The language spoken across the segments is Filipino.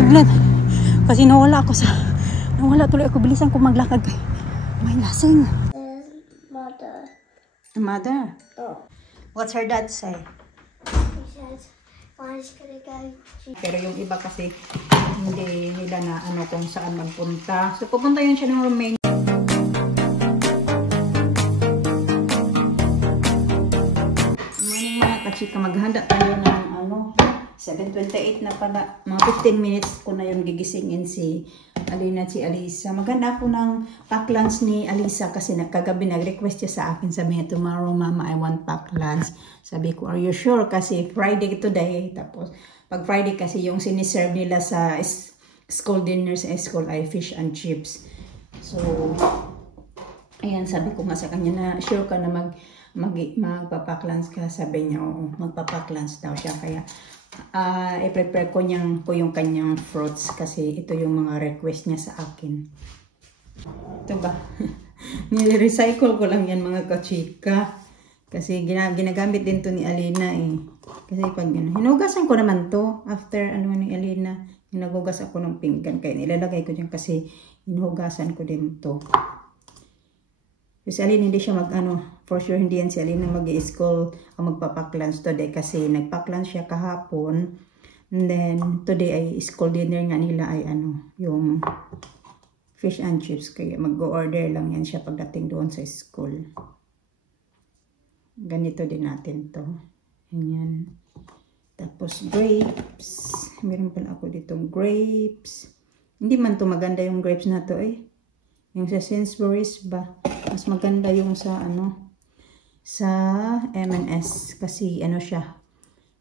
Naglat. Kasi nawala tuloy ako. Bilisan ko maglakad kay may lasing. Mother. Mother? Oh. What's her dad say? He says, Mom's gonna go. Pero yung iba kasi hindi nila na ano kung saan magpunta. So pupunta yun siya ng Romania. Morning mga kachika, maghanda tayo ng ano, 7:28 na pala. Mga 15 minutes ko na yung gigisingin si Alina at si Alisa. Maghanda ako ng pack lunch ni Alisa kasi kagabi nag-request siya sa akin. Sabi niya, tomorrow mama, I want pack lunch. Sabi ko, are you sure? Kasi Friday today. Tapos pag Friday kasi yung siniserve nila sa school dinner sa school ay fish and chips. So, ayan, sabi ko nga sa kanya na sure ka na magpapaklans ka. Sabi niya, oo, magpapaklans daw siya. Kaya, i-prepare ko yung kanyang fruits kasi ito yung mga request niya sa akin. Ito ba? Nire-recycle ko lang yan mga kachika. Kasi ginagamit din to ni Alina eh. Kasi pag hinugasan ko naman to after ni Alina. Hinagugas ako ng pinggan. Kaya nilalagay ko dyan kasi hinugasan ko din to. Si Alina hindi siya for sure hindi yan si Alina mag-i-school o magpapaklans today kasi nagpaklans siya kahapon. And then today ay school dinner nga nila ay yung fish and chips. Kaya mag-order lang yan siya pagdating doon sa school. Ganito din natin to. Ayan. Tapos grapes. Meron pala ako ditong grapes. Hindi man to maganda yung grapes na to eh. Yung sa Sainsbury's ba? Mas maganda yung sa sa M&S kasi siya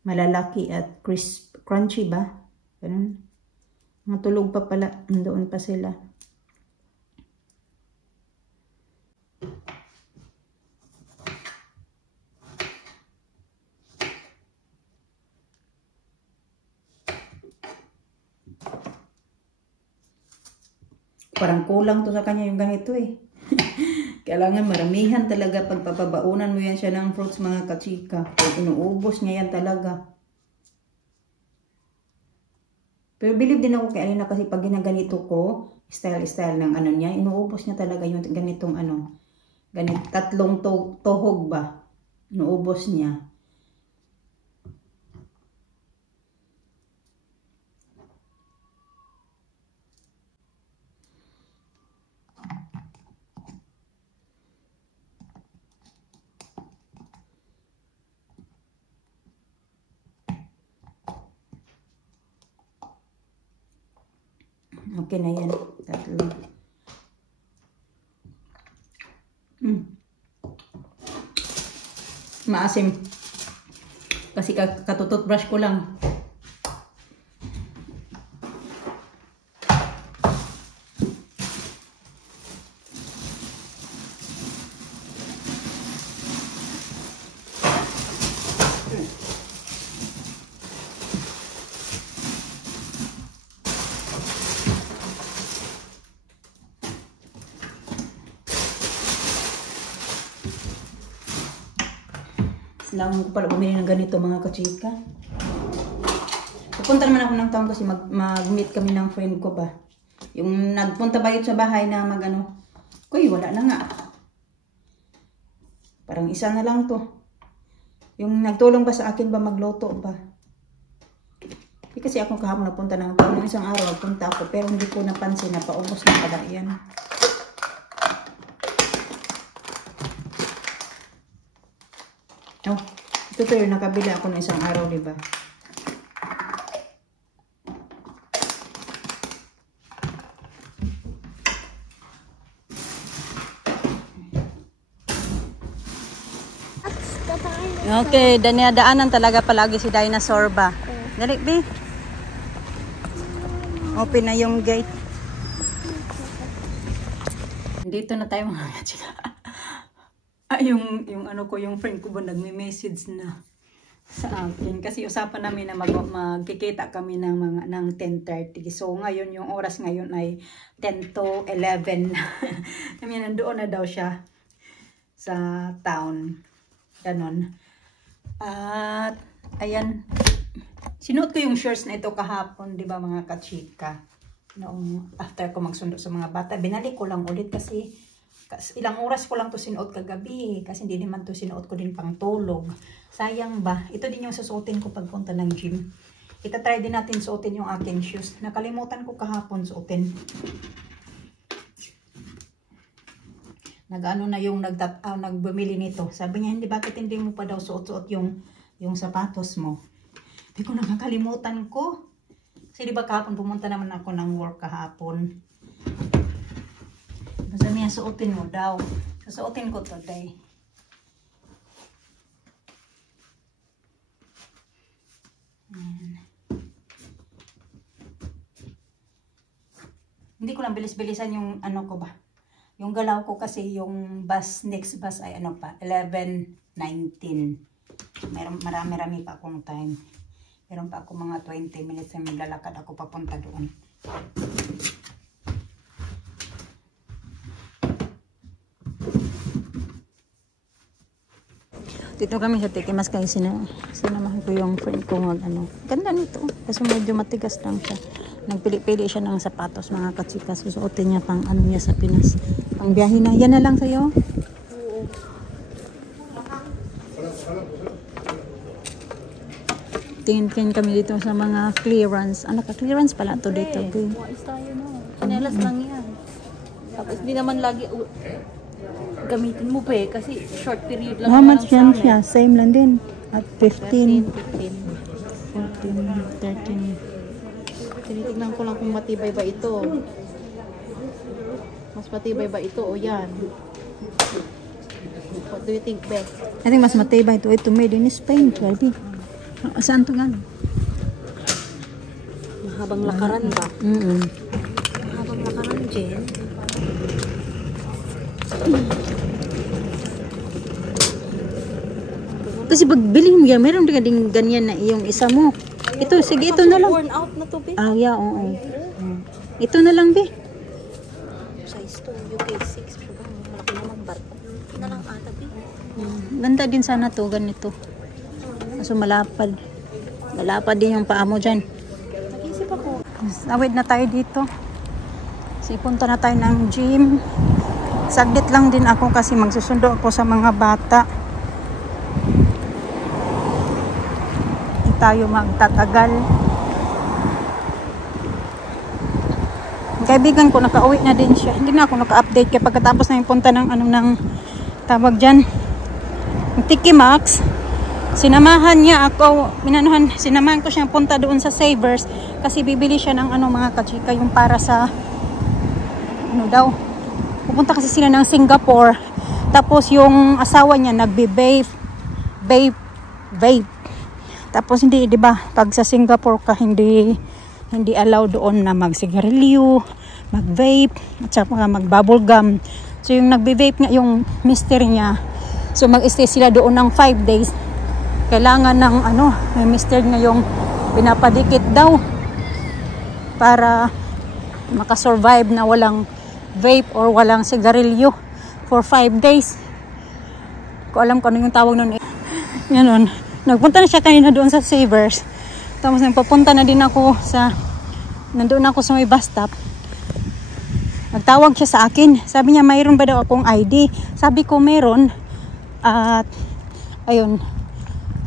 malalaki at crunchy ba? Ganun. Matulog pa pala. Doon pa sila. Parang kulang to sa kanya yung ganito eh. Kailangan maramihan talaga pag papabaunan mo yan siya ng fruits mga kachika. Pag inuubos niya yan talaga. Pero believe din ako kay Alina kasi pag ginaganito ko, style ng niya, inuubos niya talaga yung ganitong tatlong tohog ba? Inuubos niya. Okay na yan. Tatlo. Maasim. Kasi katututbrush ko lang. Kailangan ko pala bumili ng ganito mga kachika. Pupunta naman ako ng town kasi mag-meet kami ng friend ko ba. Yung nagpunta ba yun sa bahay na Kuy, wala na nga. Parang isa na lang to. Yung nagtulong ba sa akin ba magluto ba. Kasi ako kahapon napunta ng town. Yung isang araw nagpunta ako pero hindi ko napansin na paubos na pala yan. Oh, ito yung nakabila ako ng isang araw, di ba? Okay, daanan talaga palagi si Dinosaur ba? Dali, B. Open na yung gate. Dito na tayo mga kachika. Yung friend ko ba nagme-message na sa akin kasi usapan namin na magkikita kami ng 10:30. So ngayon yung oras ngayon ay 10 to 11. Kami nandoon na daw siya sa town. Ganon. At ayan, Sinuot ko yung shorts na ito kahapon, di ba mga kachika? Noong after ko magsundo sa mga bata, binalik ko lang ulit kasi ilang oras ko lang to sinuot kagabi. Kasi hindi naman to sinuot ko din pang tulog. Sayang ba? Ito din yung susuotin ko pagpunta ng gym. Itatry din natin suotin yung aking shoes. Nakalimutan ko kahapon suotin. Nag-ano na yung nagbumili nito. Sabi niya, bakit hindi mo pa daw suot-suot yung sapatos mo? Hindi ko nakakalimutan ko. Kasi diba kahapon pumunta naman ako ng work kahapon. Sabi niya, suotin mo daw. Susuotin ko today. Ayan. Hindi ko lang bilis-bilisan yung ano ko ba. Yung galaw ko kasi yung next bus ay ano pa, 11:19. Marami-rami pa akong time. Meron pa ako mga 20 minutes na maglalakad ako papunta doon. Dito kami sa Tikimas kasi sinamahan ko yung friend ko ano. Ganda nito. Kasi medyo matigas lang siya. Nagpili-pili siya ng sapatos mga katsika. Susuotin niya pang ano niya sa Pinas. Pang biyahe na. Yan na lang sa'yo. Tingin-tingin kami dito sa mga clearance. Ano ka? Clearance pala to dito. Wais tayo no. Kanelas lang yan. Tapos di naman lagi gamitin mo pa eh. Kasi short period lang. How much yan siya? Same lang din. At 15. 15. 13. Tinitignan ko lang kung matibay ba ito. Mas matibay ba ito o yan? What do you think best? I think mas matibay ito. Ito made in Spain. 12. Saan ito galing? Mahabang lakaran ba? Mahabang lakaran, Jen. Kasi pag bilhin mo yan, meron din ganyan na yung isa mo. Ito, sige, ito na lang. Worn out na to, be. Ah, yeah, oo. Ito na lang, be. Size 2, UK 6. Malaki naman ba? Ito na lang ata, be. Ganda din sana to, ganito. Kaso malapad. Malapad din yung paa mo dyan. Nag-isip ako. Awid na tayo dito. Kasi punta na tayo ng gym. Saglit lang din ako kasi magsusundo ako sa mga bata. Hindi tayo magtatagal. Ang kaibigan ko nakauwi na din siya. Hindi na ako naka-update kaya pagkatapos na yung punta ng tawag dyan. Yung Tikimax. Sinamahan niya ako, sinamahan ko siyang punta doon sa Savers kasi bibili siya ng mga kachika yung para sa pupunta kasi sila ng Singapore tapos yung asawa niya vape tapos hindi, di ba, pag sa Singapore ka hindi allow doon na magsigarilyo, mag-vape at saka mag-bubble gum. So yung nagbe-vape nga yung mister niya, so mag-stay sila doon ng 5 days. Kailangan ng may mister niya yung pinapadikit daw para makasurvive na walang vape or walang sigarilyo for 5 days. Ko alam ko ano yung tawag nun. Ganun. Nagpunta na siya kanina doon sa Savers. Tapos nagpapunta na din ako nandoon ako sa may bus stop. Nagtawag siya sa akin. Sabi niya mayroon ba daw akong ID? Sabi ko meron. At ayun.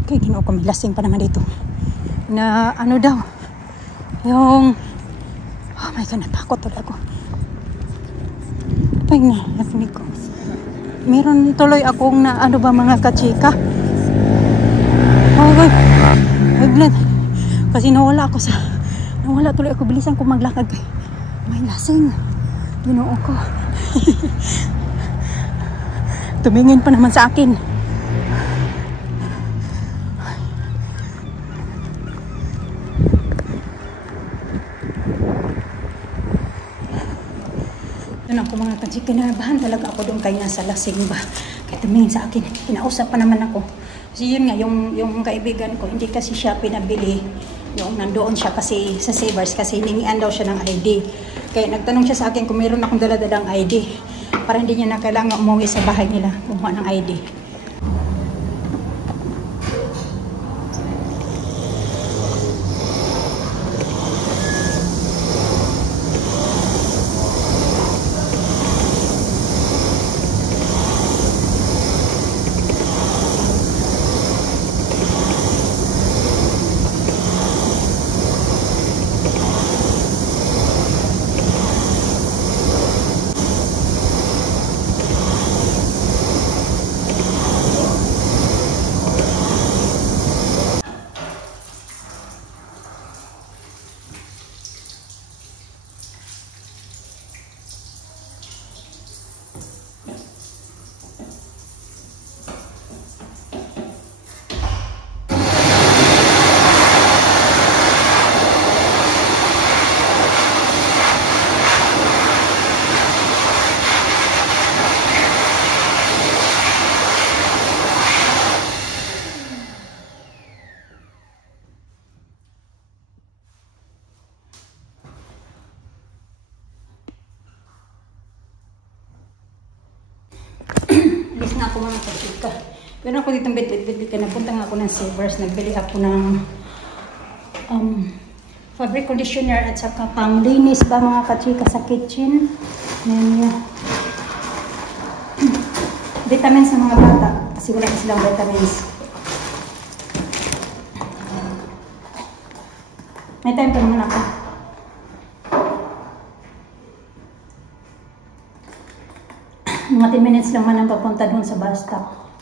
Kaya ginoo ko, may lasing pa naman dito. Na daw. Yung oh my God, natakot ulit ako. Pag narinig ko. Meron tuloy akong mga kachika. Oh my God. Higlat. Kasi nawala tuloy ako. Bilisan ko maglakad. May lasing. Ginoo ko. Tumingin pa naman sa akin. Yun ako mga kachika, kinabahan talaga ako doon kaya nasa lasing ba. Kaya tumingin sa akin. Kinausap pa naman ako. Kasi yun nga, yung kaibigan ko, hindi kasi siya pinabili. Yung nandoon siya kasi sa Savers kasi hiningian daw siya ng ID. Kaya nagtanong siya sa akin kung meron akong daladalang ID. Para hindi niya na kailangan umuwi sa bahay nila kumuha ng ID. ako mga kachika. Pero ako dito bit ka napunta nga ako ng Savers. Nagbili ako ng fabric conditioner at saka panglinis ba mga kachika sa kitchen. Ayan. Vitamins sa mga bata kasi wala silang vitamins. May time pa naman ako. Mga 10 minutes lang man ang papunta doon sa bus stop.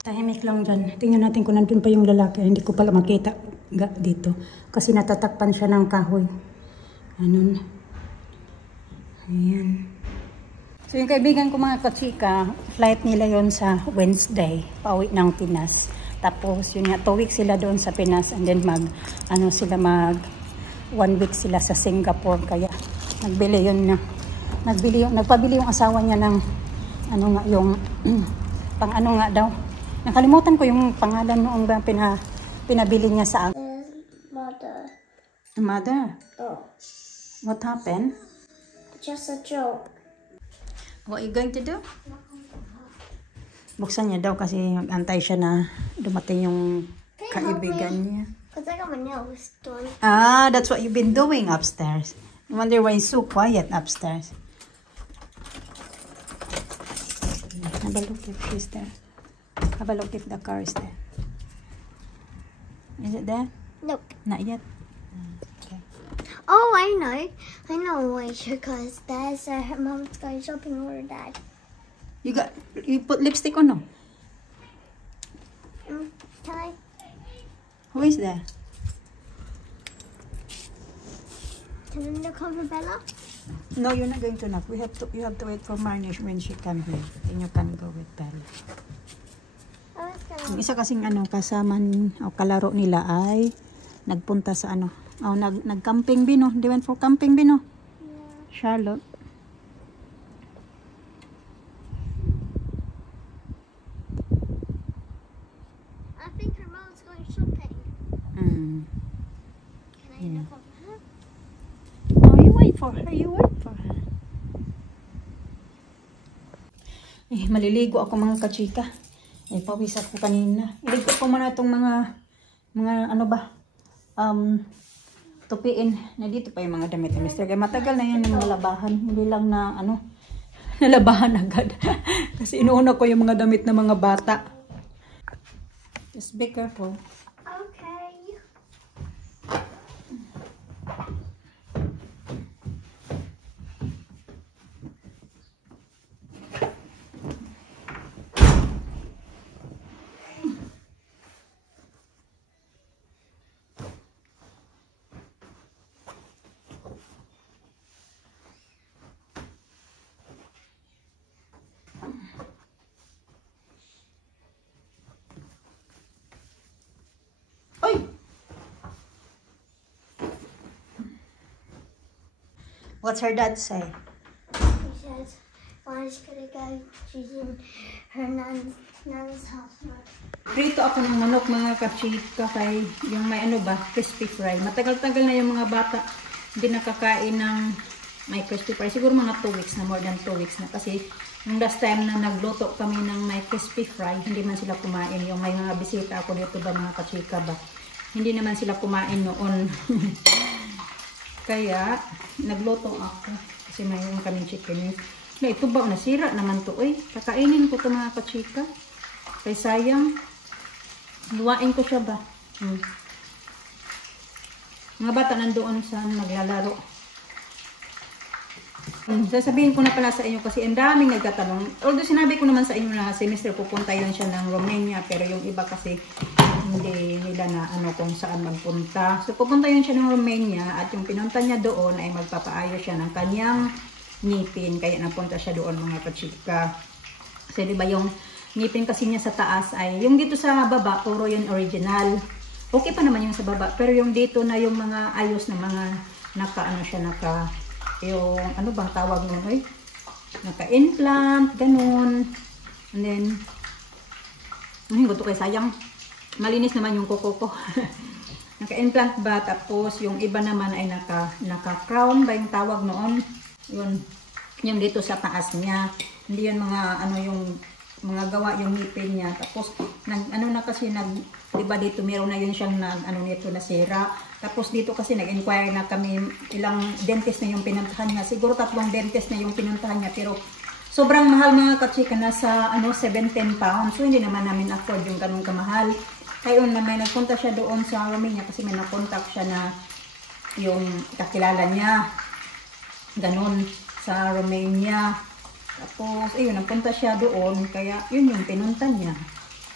Tahimik lang dyan. Tingnan natin kung nandun pa yung lalaki. Hindi ko pala makita dito. Kasi natatakpan siya ng kahoy. Ganun. Ayan. So yung kaibigan ko mga kachika, flight nila yon sa Wednesday. Pauwi ng Pinas. Tapos yun nga, 2 weeks sila doon sa Pinas. And then mag 1 week sila sa Singapore. Kaya nagpabili yung asawa niya ng pang nga daw. Nakalimutan ko yung pangalan noong pinabili niya sa Mother. Mother. Oh, What happened? just a joke. What are you going to do? Buksan niya daw kasi antay siya na dumating yung kaibigan niya. Because I got my nails done. Ah, that's what you've been doing upstairs. I wonder why it's so quiet upstairs. Have a look if she's there. Have a look if the car is there. Is it there? Nope. Not yet. Okay. Oh, I know why, because there's her mom's going shopping with her dad. You put lipstick on no? Can I? Who is there? Can I look over Bella? No, you're not going to knock. You have to wait for Marnie when she come here. Then you can go with Bella. I was gonna. Yung isa kasing kasama o kalaro nila ay nagpunta sa nag-camping bino. They went for camping bino. Yeah. Charlotte. I think her mom's going shopping. Can I look over her? No, you wait for her. Maliligo ako mga kachika. Pawis ako kanina. Iligo ko muna itong mga tupiin. Na dito pa yung mga damit ni Mr. Kaya matagal na yan yung nalabahan. Hindi lang na nalabahan agad. Kasi inuuna ko yung mga damit ng mga bata. Just be careful. Okay. Oy! What's her dad say? He says, Mommy's gonna go. She's in her nan's house now. Prito ako ng manok mga kachika kay yung may crispy fry. Matagal-tagal na yung mga bata hindi nakakain ng may crispy fry. Siguro mga 2 weeks na, more than 2 weeks na. Kasi yung last time na nagluto kami ng may crispy fry, hindi man sila kumain. Yung may mga bisita ako dito ba mga kachika ba, hindi naman sila kumain noon. Kaya nagluto ako kasi mayroon kaming chicken. Na ito ba nasira naman to kakainin ko to mga kachika. Kay sayang. Luwain ko siya ba? Mga bata nandoon sa naglalaro. Sasabihin ko na pala sa inyo kasi ang daming nagtatanong. Although sinabi ko naman sa inyo na si Mr. pupunta yun siya ng Romania, pero yung iba kasi hindi nila na kung saan magpunta. So pupunta yun siya ng Romania at yung pinunta niya doon ay magpapaayos siya ng kanyang ngipin. Kaya napunta siya doon mga kachika. Kasi diba yung ngipin kasi niya sa taas ay yung dito sa baba, puro yun original. Okay pa naman yung sa baba. Pero yung dito na yung mga ayos na mga yung bang tawag nun naka-implant, ganun. And then gusto kay sayang. Malinis naman yung kuko ko. Naka-implant ba? Tapos yung iba naman ay naka-crown ba yung tawag noon? Yun. Yung dito sa taas niya. Hindi yun mga yung mga gawa yung ngipin niya. Tapos, ano na kasi, diba dito, meron na yun siyang nito na sira. Tapos dito kasi nag-inquire na kami, ilang dentist na yung pinuntahan niya. Siguro 3 dentist na yung pinuntahan niya. Pero, sobrang mahal mga kachika, nasa 17 pounds. So, hindi naman namin afford yung ganun kamahal. Kaya na may nagpunta siya doon sa Romania kasi may nakontak siya na yung kakilala niya. Ganun, sa Romania. Tapos, ayun, napunta siya doon. Kaya, yun yung pinunta niya.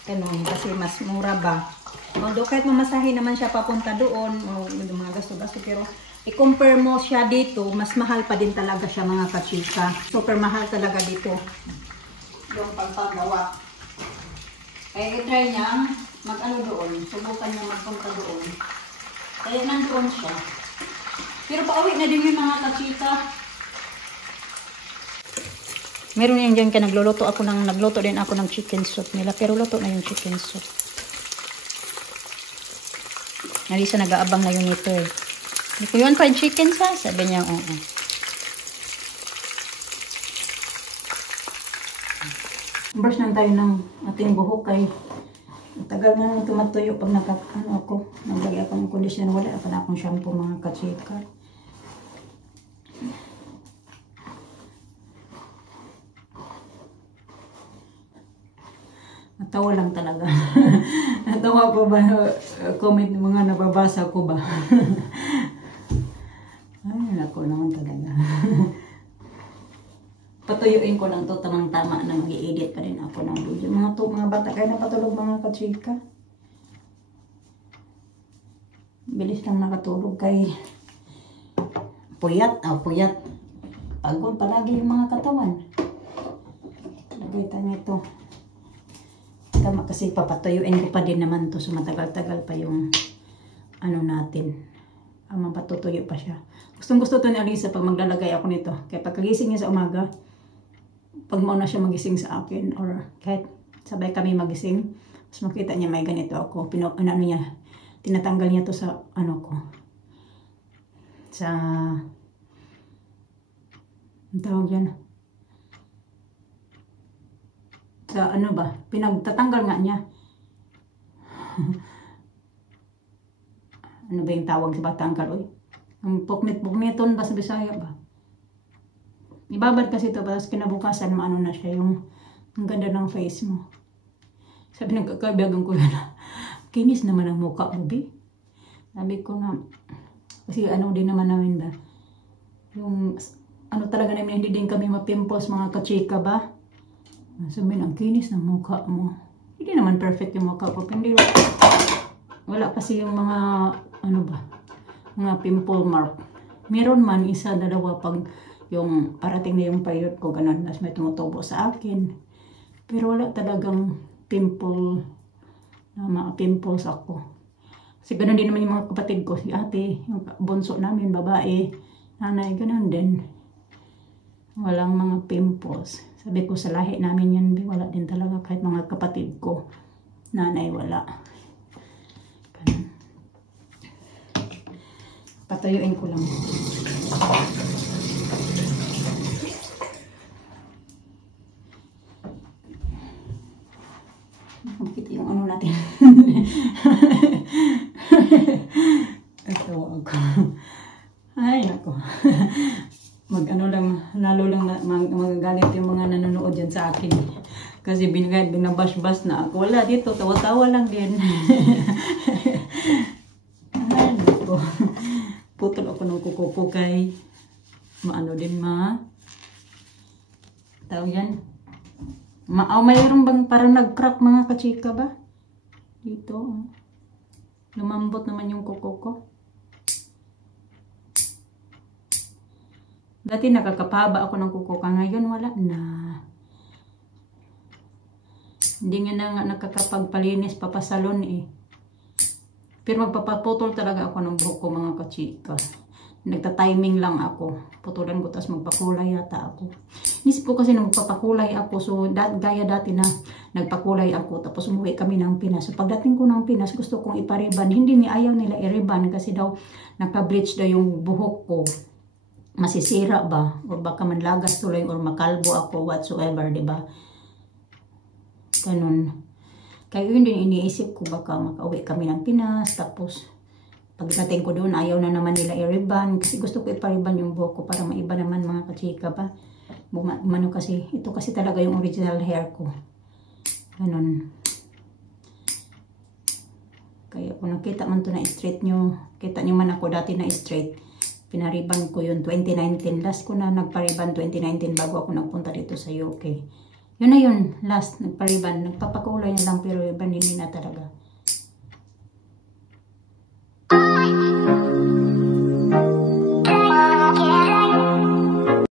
Ganun, kasi mas mura ba. Although, kahit mamasahe naman siya papunta doon, o mga gasto-gasto, pero i-compare mo siya dito, mas mahal pa din talaga siya mga kachika. Super mahal talaga dito. Yung pagpagawa. Kaya i-try niya, mag-ano doon, subukan niya magpunta doon. Kaya nandoon siya. Pero pauwi na din yung mga kachika. Meron yan dyan ka nagluto din ako ng chicken soup nila. Pero luto na yung chicken soup. Alisa nag-aabang na yun ito eh. Hindi ko yun fried chicken sa? Sabi niya, oo. Brush lang tayo ng ating buhok kay tagal na nang tumatuyo pag naglagay ako ng conditioner. Wala pa na akong shampoo mga kachika. Natawa lang talaga. Natawa ko ba? Comment ng mga nababasa ko ba? Ay, nako naman talaga. Patuyuin ko lang to tamang-tama na mag-i-edit pa rin ako ng video. Mga bata kayo napatulog mga kachika. Bilis lang nakatulog kay puyat. Puyat. Pagod palagi yung mga katawan. Nakita niyo ito. Tama kasi papatuyuin ko pa din naman to. So matagal-tagal pa yung natin. Mapatutuyo pa siya. Gustong-gusto to ni Alisa pag maglalagay ako nito. Kaya pagkagising niya sa umaga, pag mauna siya magising sa akin or kahit sabay kami magising, mas makita niya may ganito ako. Niya, tinatanggal niya to sa ko. Sa ang tawag yan. Sa pinagtatanggal nga niya. Ano ba yung tawag sa batanggal? Uy, ang puknit-pukniton ba sa Bisaya ba? Ibabad kasi ito, tapos kinabukasan, maano na siya, yung ang ganda ng face mo. Sabi ng kakabiagan ko yun, kinis naman ang mukha mo, Bi. Sabi ko na, kasi din naman namin ba, yung, talaga namin, hindi din kami mapimpos, mga kachika ba? Sabi ang kinis ng mukha mo. Hindi naman perfect yung mukha ko, hindi wala kasi yung mga, mga pimple mark. Meron man, isa, dalawa, pag yung parating na yung payot ko, ganun, mas may tumutubo sa akin. Pero wala talagang pimple, mga pimples ako. Kasi ganun din naman yung mga kapatid ko, si ate, yung bunso namin, babae, nanay, ganun din. Walang mga pimples. Sabi ko sa lahi namin yan, wala din talaga kahit mga kapatid ko. Nanay, wala. Ganun. Patayuin ko lang. Makita yung natin. Natawa ako. Ay, nako. Lalo lang magagalit yung mga nanonood dyan sa akin. Kasi binabash-bash na ako. Wala dito, tawa-tawa lang din. Ay, nako. Putol ako ng kuko ko kay tao yan. Mayroon bang parang nag-crack mga kachika ba? Dito. Lumambot naman yung kuko ko. Dati nakakapaba ako ng kuko ka. Ngayon wala na. Hindi nga nakakapagpalinis papasalon eh. Pero magpapaputol talaga ako ng buhok ko mga kachika. Nagta-timing lang ako. Putulan ko tapos magpakulay yata ako. Inisip ko kasi na magpapakulay ako. So gaya dati na nagpakulay ako. Tapos umuwi kami ng Pinas. So pagdating ko ng Pinas gusto kong ipariban. Hindi ayaw nila i-riban kasi daw naka-bleach daw yung buhok ko. Masisira ba? O baka manlagas tuloy or makalbo ako whatsoever, diba? Ganun. Kaya yun din iniisip ko, baka makauwi kami ng Pinas, tapos pagdating ko doon, ayaw na naman nila i-ribbon, kasi gusto ko ipariban yung buhok ko para maiba naman mga kachika ba. Bumano kasi, ito kasi talaga yung original hair ko. Ganun. Kaya kung nakita man to na straight nyo, kita nyo man ako dati na straight, pinariban ko yun 2019. Last ko na nagpariban 2019 bago ako nagpunta dito sa UK. Yun na yun, last nagpariban. Nagpapakulay na lang pero iba hindi na talaga.